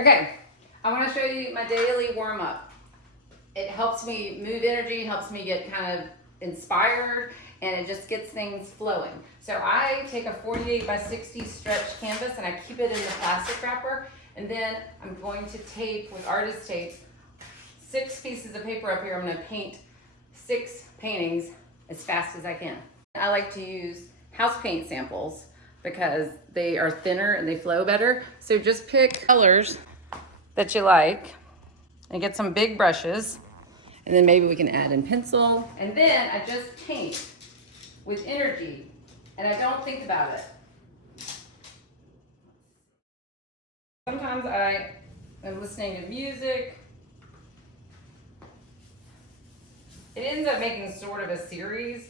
Okay, I want to show you my daily warm up. It helps me move energy, helps me get kind of inspired, and it just gets things flowing. So I take a 48 by 60 stretch canvas and I keep it in the plastic wrapper, and then I'm going to tape with artist tape 6 pieces of paper up here. I'm going to paint 6 paintings as fast as I can. I like to use house paint samples because they are thinner and they flow better. So just pick colors that you like and get some big brushes, and then maybe we can add in pencil. And then I just paint with energy and I don't think about it. Sometimes I am listening to music. It ends up making sort of a series.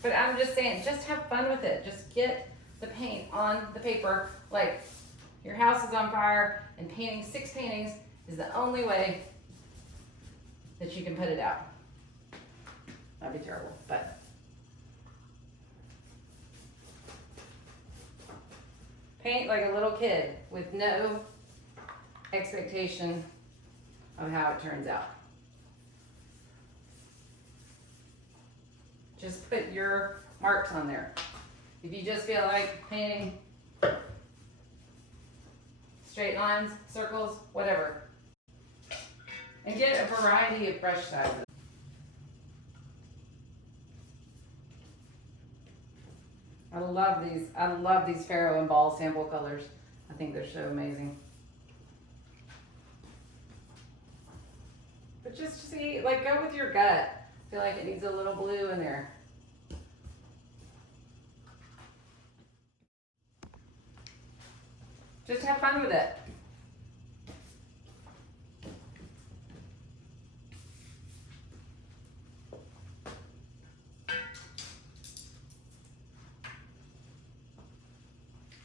But I'm just saying, just have fun with it. Just get the paint on the paper. Like your house is on fire, and painting 6 paintings is the only way that you can put it out. That'd be terrible, but. Paint like a little kid with no expectation of how it turns out. Just put your marks on there. If you just feel like painting straight lines, circles, whatever. And get a variety of brush sizes. I love these Farrow and Ball sample colors. I think they're so amazing. But just see, like, go with your gut. I feel like it needs a little blue in there. Just have fun with it.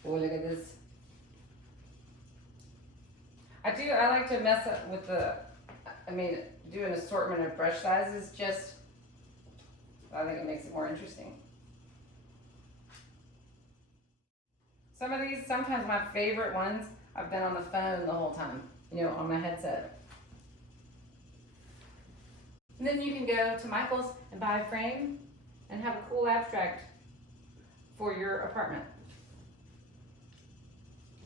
Oh, look at this. I like to mess up with do an assortment of brush sizes, just, I think it makes it more interesting. Some of these, sometimes my favorite ones, I've been on the phone the whole time, on my headset. And then you can go to Michael's and buy a frame and have a cool abstract for your apartment.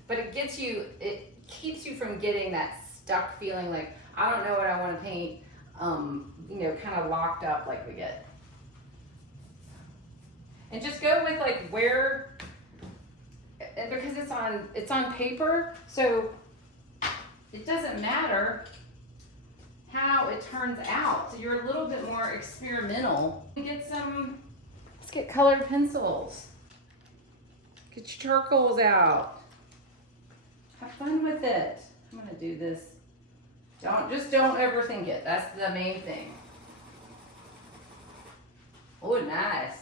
But it keeps you from getting that stuck feeling like, I don't know what I want to paint, kind of locked up like we get. And just go with like where, because it's on paper, so it doesn't matter how it turns out. So you're a little bit more experimental. Let's get colored pencils. Get your charcoals out. Have fun with it. I'm gonna do this. Don't overthink it. That's the main thing. Oh, nice.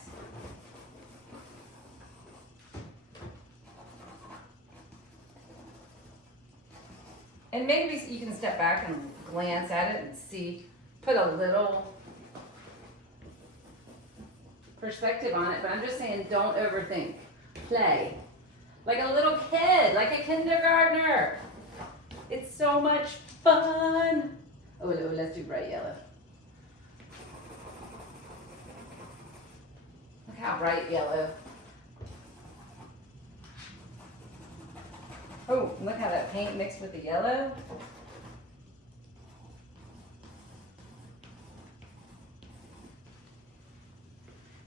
And maybe you can step back and glance at it and see, put a little perspective on it, but I'm just saying, don't overthink. Play. Like a little kid, like a kindergartner. It's so much fun. Oh, let's do bright yellow. Look how bright yellow. Oh, look how that paint mixed with the yellow.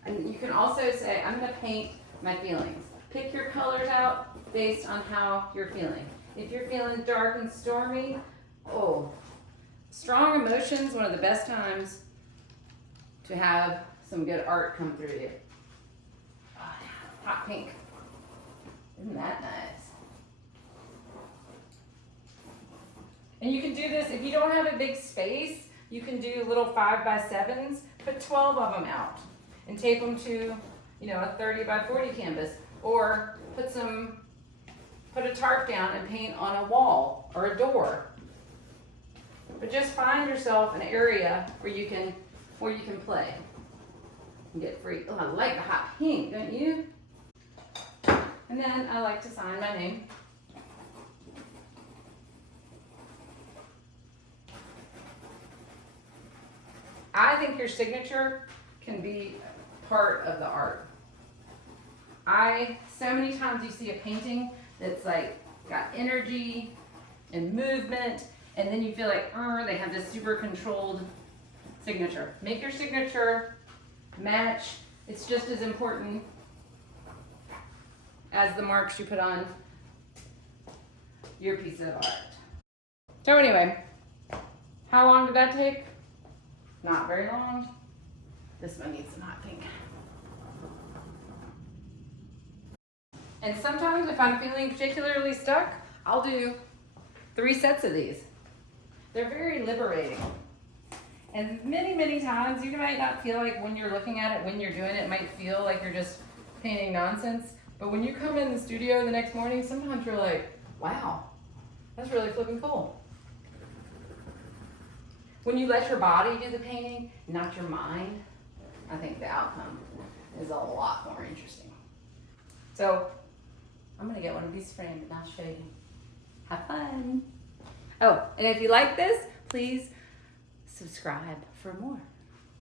And you can also say, I'm going to paint my feelings. Pick your colors out based on how you're feeling. If you're feeling dark and stormy, strong emotions, one of the best times to have some good art come through you. Oh, hot pink. Isn't that nice? And you can do this, if you don't have a big space, you can do little 5x7s, put 12 of them out and tape them to, a 30 by 40 canvas, or put a tarp down and paint on a wall or a door. But just find yourself an area where you can play and get free. Oh, I like the hot pink, don't you? And then I like to sign my name. your signature can be part of the art. So many times you see a painting that's like got energy and movement, and then you feel like, they have this super controlled signature. Make your signature match. It's just as important as the marks you put on your piece of art. So anyway, how long did that take? Not very long. This one needs some hot pink. And sometimes if I'm feeling particularly stuck, I'll do 3 sets of these. They're very liberating. And many, many times you might not feel like when you're looking at it, when you're doing it, it might feel like you're just painting nonsense. But when you come in the studio the next morning, sometimes you're like, wow, that's really flipping cool. When you let your body do the painting, not your mind, I think the outcome is a lot more interesting. So I'm gonna get one of these framed and I'll show you. Have fun. Oh, and if you like this, please subscribe for more.